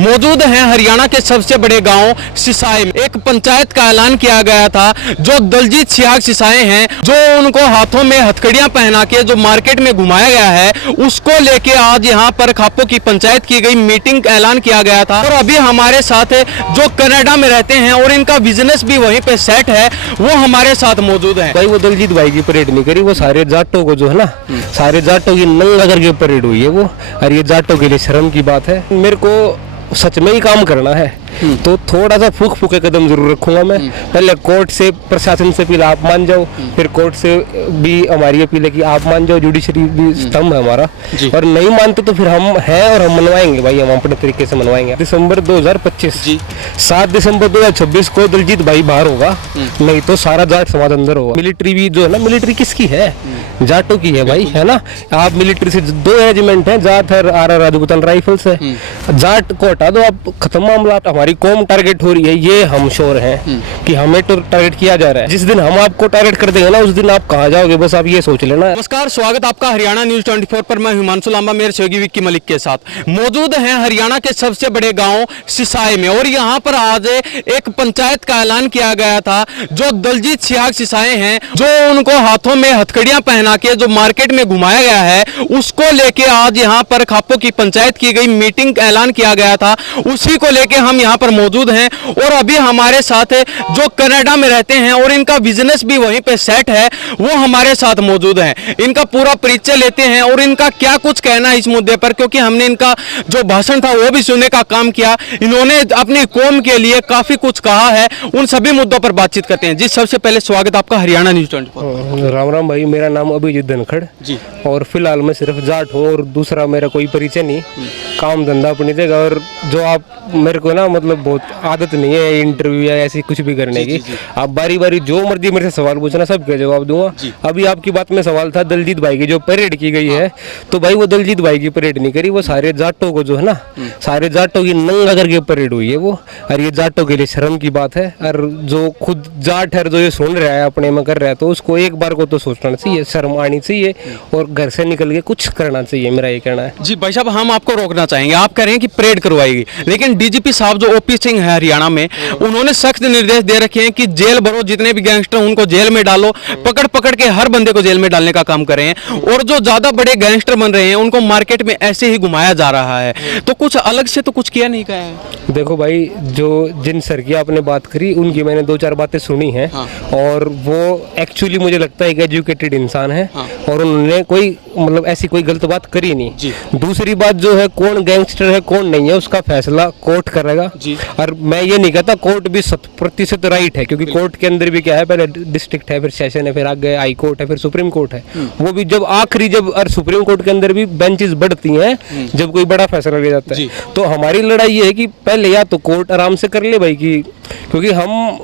मौजूद हैं हरियाणा के सबसे बड़े गांव सिसाई में। एक पंचायत का ऐलान किया गया था। जो दलजीत सियाग सिसाई हैं, जो उनको हाथों में हथकड़ियां पहना के जो मार्केट में घुमाया गया है, उसको लेके आज यहां पर खापो की पंचायत की गई, मीटिंग ऐलान किया गया था। और अभी हमारे साथ जो कनाडा में रहते हैं और इनका बिजनेस भी वहीं पे सेट है, वो हमारे साथ मौजूद है। भाई वो दलजीत भाई की परेड नहीं करी, वो सारे जाटों को जो है ना, सारे जाटों की नंगा करके परेड हुई है वो। और ये जाटों के लिए शर्म की बात है। मेरे को सच में ही काम करना है तो थोड़ा सा फूक फूके कदम जरूर रखूंगा मैं। पहले कोर्ट से, प्रशासन से अपील आप मान जाओ, फिर कोर्ट से भी हमारी अपील है कि आप मान जाओ। जुडिशरी भी स्तंभ है हमारा, और नहीं मानते तो फिर हम हैं और हम मनवाएंगे भाई, हम अपने तरीके से मनवाएंगे। दिसंबर 2025 7 दिसंबर 2026 को दलजीत भाई बाहर होगा, नहीं तो सारा जाट समाज अंदर होगा। मिलिट्री भी जो है ना, मिलिट्री किसकी है? जाटों की है भाई, है ना। आप मिलिट्री से 2 रेजिमेंट है, जाट है, आर राजपूतान राइफल्स है। जाट को हटा दो, आप खत्म मामला। हमारी कौम टारगेट हो रही है, ये हम श्योर हैं कि हमें तो टारगेट किया जा रहा है। जिस दिन हम आपको टारगेट कर देंगे ना, उस दिन आप कहाँ जाओगे, बस आप ये सोच लेना। नमस्कार, स्वागत आपका हरियाणा न्यूज 24 पर। मैं हिमांशु लांबा मेरे सहयोगी विक्की मलिक के साथ मौजूद हैं हरियाणा के सबसे बड़े गांव सिसाई में। और यहाँ पर आज एक पंचायत का ऐलान किया गया था। जो दलजीत सियाग सिसाई हैं, जो उनको हाथों में हथकड़ियां पहना के जो मार्केट में घुमाया गया है, उसको लेके आज यहाँ पर खापो की पंचायत की गई, मीटिंग ऐलान किया गया था। उसी को लेके हम यहाँ पर मौजूद हैं। और अभी हमारे साथ जो कनाडा में रहते हैं और इनका बिजनेस भी वहीं पे सेट है, वो हमारे साथ मौजूद हैं। इनका पूरा परिचय लेते हैं और इनका क्या कुछ कहना है इस मुद्दे पर, क्योंकि हमने इनका जो भाषण था वो भी सुनने का काम किया। इन्होंने अपनी कौम के लिए काफी कुछ कहा है। उन सभी मुद्दों पर बातचीत करते हैं। जी, सबसे पहले स्वागत आपका हरियाणा न्यूज 24। राम राम भाई, मेरा नाम अभिजीत धनखड़ जी, और फिलहाल मैं सिर्फ जाट हूँ और दूसरा मेरा कोई परिचय नहीं। काम धंधा अपनी जगह। और जो आप मेरे को ना, मतलब बहुत आदत नहीं है इंटरव्यू या ऐसी कुछ भी करने की। आप बारी बारी जो मर्जी मेरे से सवाल पूछना, सबके जवाब दूंगा। अभी आपकी बात में सवाल था दलजीत भाई की जो परेड की गई है, तो भाई वो दलजीत भाई की परेड नहीं करी, वो सारे जाटों को जो है ना, सारे जाटों की नंगा करके परेड हुई है वो। और ये जाटों के लिए शर्म की बात है। और जो खुद जाट है, जो ये सुन रहा है, अपने में कर रहा है, तो उसको एक बार को तो सोचना चाहिए, शर्म आनी चाहिए और घर से निकल के कुछ करना चाहिए, मेरा ये कहना है। जी भाई साहब, हम आपको रोकना चाहेंगे। आप कह रहे हैं कि परेड करवाएगी, लेकिन डीजीपी साहब जो ओपी सिंह है हरियाणा में, उन्होंने सख्त निर्देश दे रखे हैं कि जेल भरो, जितने भी गैंगस्टर उनको जेल में डालो, पकड़ पकड़ के हर बंदे को जेल में डालने का काम कर रहे हैं। और जो ज्यादा बड़े गैंगस्टर बन रहे हैं, उनको मार्केट में ऐसे ही घुमाया जा रहा है। तो कुछ अलग से तो कुछ किया नहीं गया है। देखो भाई, जो जिन सर की आपने बात करी, उनकी मैंने 2-4 बातें सुनी हैं। और वो एक्चुअली मुझे लगता है कि एजुकेटेड इंसान है। और उन्होंने कोई, मतलब ऐसी कोई गलत बात करी नहीं। दूसरी बात जो है, कौन गैंगस्टर है कौन नहीं है, उसका फैसला कोर्ट करेगा। और मैं ये नहीं कहता कोर्ट भी 100% राइट है, क्योंकि कोर्ट के अंदर भी क्या है, पहले डिस्ट्रिक्ट है, फिर सेशन है, फिर आगे हाई कोर्ट है, फिर सुप्रीम कोर्ट है। वो भी जब आखिरी, जब और सुप्रीम कोर्ट के अंदर भी बेंचेस बढ़ती हैं जब कोई बड़ा फैसला लिया जाता है। तो हमारी लड़ाई ये है कि पहले या तो कोर्ट आराम से कर ले भाई की, क्योंकि हम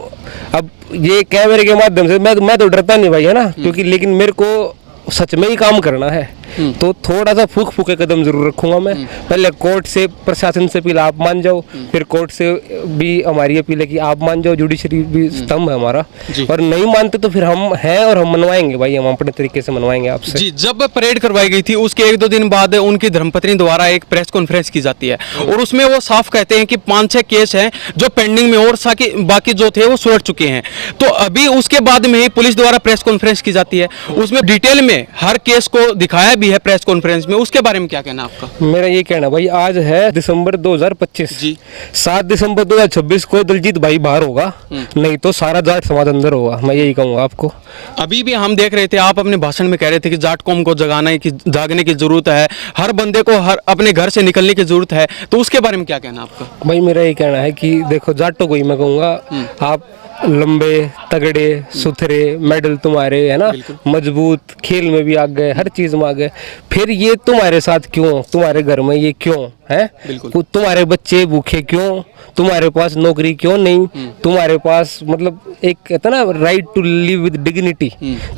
अब ये कैमरे के माध्यम से, मैं तो डरता नहीं भाई, है ना, क्योंकि लेकिन मेरे को सच में ही काम करना है तो थोड़ा सा फूक फूके कदम जरूर रखूंगा मैं। पहले कोर्ट से, प्रशासन से अपील आप मान जाओ, फिर कोर्ट से भी हमारी अपील है कि आप मान जाओ। जुडिशरी भी स्तंभ है हमारा, और नहीं मानते तो फिर हम हैं और हम मनवाएंगे भाई, हम अपने तरीके से मनवाएंगे आपसे। जी, जब परेड करवाई गई थी उसके 1-2 दिन बाद उनकी धर्मपत्नी द्वारा एक प्रेस कॉन्फ्रेंस की जाती है, और उसमें वो साफ कहते हैं कि 5-6 केस हैं जो पेंडिंग में, और बाकी जो थे वो सुलट चुके हैं। तो अभी उसके बाद में ही पुलिस द्वारा प्रेस कॉन्फ्रेंस की जाती है, उसमें डिटेल में हर केस को दिखाया भी है प्रेस कॉन्फ्रेंस में। उसके बारे में क्या कहना आपका? मेरा ये कहना भाई, आज है दिसंबर 2025, 7 दिसंबर 2026 को दलजीत भाई बाहर होगा, नहीं तो सारा जाट समाज अंदर होगा, मैं यही कहूँगा आपको। अभी भी हम देख रहे थे, आप अपने भाषण में कह रहे थे कि जाट कौम को जागने की जरूरत है, हर बंदे को अपने घर से निकलने की जरूरत है। तो उसके बारे में क्या कहना आपका? भाई मेरा ये कहना है कि देखो, जाटों को ही मैं कहूँगा, आप लंबे तगड़े सुथरे, मेडल तुम्हारे, है ना, मजबूत, खेल में भी आ गए, हर चीज में आ गए, फिर ये तुम्हारे साथ क्यों, तुम्हारे घर में ये क्यों है, तुम्हारे बच्चे भूखे क्यों, तुम्हारे पास नौकरी क्यों नहीं, तुम्हारे पास मतलब एक कहता ना right to live with dignity,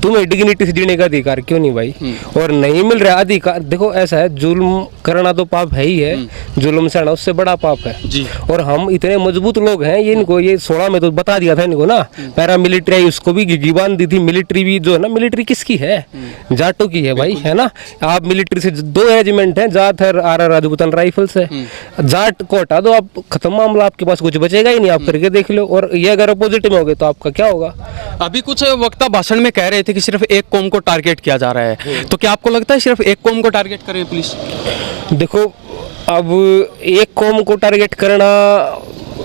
तुम्हें डिग्निटी से जीने का अधिकार क्यों नहीं भाई? और नहीं मिल रहा अधिकार। देखो ऐसा है, जुल्म करना तो पाप है ही है, जुल्म सहना उससे बड़ा पाप है। और हम इतने मजबूत लोग हैं, ये इनको ये 16 में तो बता दिया था इनको ना, पैरा मिलिट्री आई उसको भी घिघी बांध दी थी। मिलिट्री भी जो है ना, मिलिट्री किसकी है? जाटों की है भाई, है ना। आप मिलिट्री से 2 रेजिमेंट है, जाट है, आर राजपूतान राइफल सिंपल से। जाट को हटा दो आप, खत्म मामला, आपके पास कुछ बचेगा ही नहीं, आप करके देख लो। और ये अगर अपोजिट में हो गए तो आपका क्या होगा? अभी कुछ वक्ता भाषण में कह रहे थे कि सिर्फ एक कौम को टारगेट किया जा रहा है, तो क्या आपको लगता है सिर्फ एक कौम को टारगेट करे पुलिस? देखो, अब एक कौम को टारगेट करना,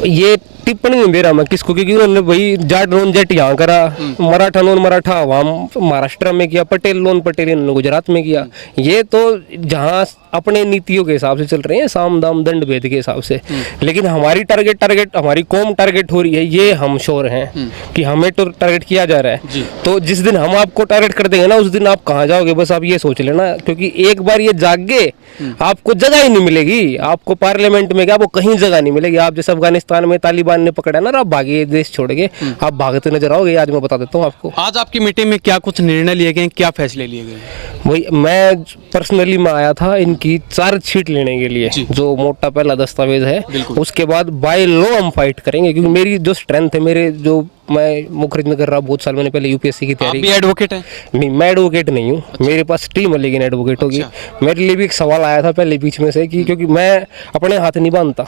ये टिप्पणी नहीं दे रहा मैं किसको, क्योंकि उन्होंने भाई जाट नॉन जाट यहाँ करा, मराठा नॉन मराठा वहाँ महाराष्ट्र में किया, पटेल नॉन पटेल इन्होंने गुजरात में किया। ये तो जहाँ अपने नीतियों के हिसाब से चल रहे हैं, साम दाम दंड भेद के हिसाब से। लेकिन हमारी टारगेट हमारी कौम टारगेट हो रही है, ये हम श्योर हैं कि हमें तो टारगेट किया जा रहा है। तो जिस दिन हम आपको टारगेट कर देंगे ना, उस दिन आप कहाँ जाओगे बस आप ये सोच लेना, क्योंकि एक बार ये जाग गए आपको जगह ही नहीं मिलेगी। आपको पार्लियामेंट में क्या, आपको कहीं जगह नहीं मिलेगी। आप जैसे अफगानिस्तान में तालिबान ने पकड़ा ना, आप भागे देश छोड़ के, आप भागते नजर आओगे। आज मैं बता देता हूँ आपको। आज आपकी मीटिंग में क्या कुछ निर्णय लिए गए, क्या फैसले लिए गए? वही मैं पर्सनली मैं आया था इनकी चार्जशीट लेने के लिए, जो मोटा पहला दस्तावेज है। उसके बाद बाय लॉ हम फाइट करेंगे, क्योंकि मेरी जो स्ट्रेंथ है, मेरे जो मैं मुखरिद में कर रहा, बहुत साल मैंने पहले यूपीएससी की तैयारी। आप भी एडवोकेट हैं? नहीं, मैं एडवोकेट नहीं हूँ। मेरे पास टीम है लेकिन एडवोकेट होगी। मेरे लिए भी एक सवाल आया था पहले बीच में से कि क्योंकि मैं अपने हाथ नहीं बांधता,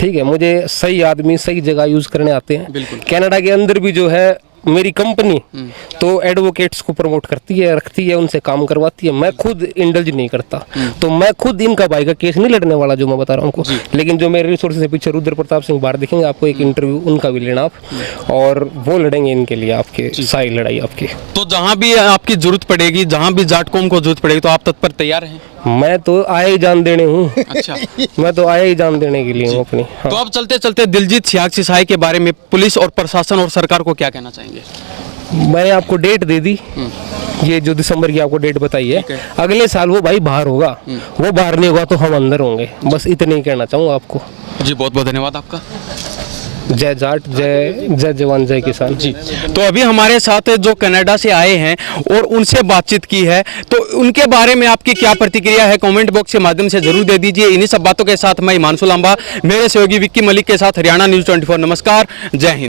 ठीक है, मुझे सही आदमी सही जगह यूज करने आते हैं। कनाडा के अंदर भी जो है मेरी कंपनी तो एडवोकेट्स को प्रमोट करती है, रखती है, उनसे काम करवाती है। मैं खुद इंडल्ज नहीं करता, तो मैं खुद इनका भाई का केस नहीं लड़ने वाला, जो मैं बता रहा हूँ आपको। लेकिन जो मेरे रिसोर्सेज है पीछे, रुद्र प्रताप सिंह बाहर दिखेंगे आपको, एक इंटरव्यू उनका भी लेना आप, और वो लड़ेंगे इनके लिए, आपके सारी लड़ाई आपकी। तो जहाँ भी आपकी जरूरत पड़ेगी, जहाँ भी जाट कौम को जरूरत पड़ेगी, तो आप तत्पर तैयार हैं? मैं तो आया ही जान देने हूँ। अच्छा। मैं तो आया ही जान देने के लिए हूँ अपनी। हाँ। तो अब चलते चलते दिलजीत सियाग के बारे में पुलिस और प्रशासन और सरकार को क्या कहना चाहेंगे? मैंने आपको डेट दे दी, ये जो दिसंबर की आपको डेट बताई है, अगले साल वो भाई बाहर होगा। वो बाहर नहीं होगा तो हम अंदर होंगे, बस इतने ही कहना चाहूँगा आपको। जी, बहुत बहुत धन्यवाद आपका। जय जाट, जय जवान, जय किसान। जी, तो अभी हमारे साथ जो कनाडा से आए हैं और उनसे बातचीत की है, तो उनके बारे में आपकी क्या प्रतिक्रिया है, कमेंट बॉक्स के माध्यम से जरूर दे दीजिए। इन्हीं सब बातों के साथ मैं हिमांशु लांबा, मेरे सहयोगी विक्की मलिक के साथ हरियाणा न्यूज़ 24। नमस्कार, जय हिंद।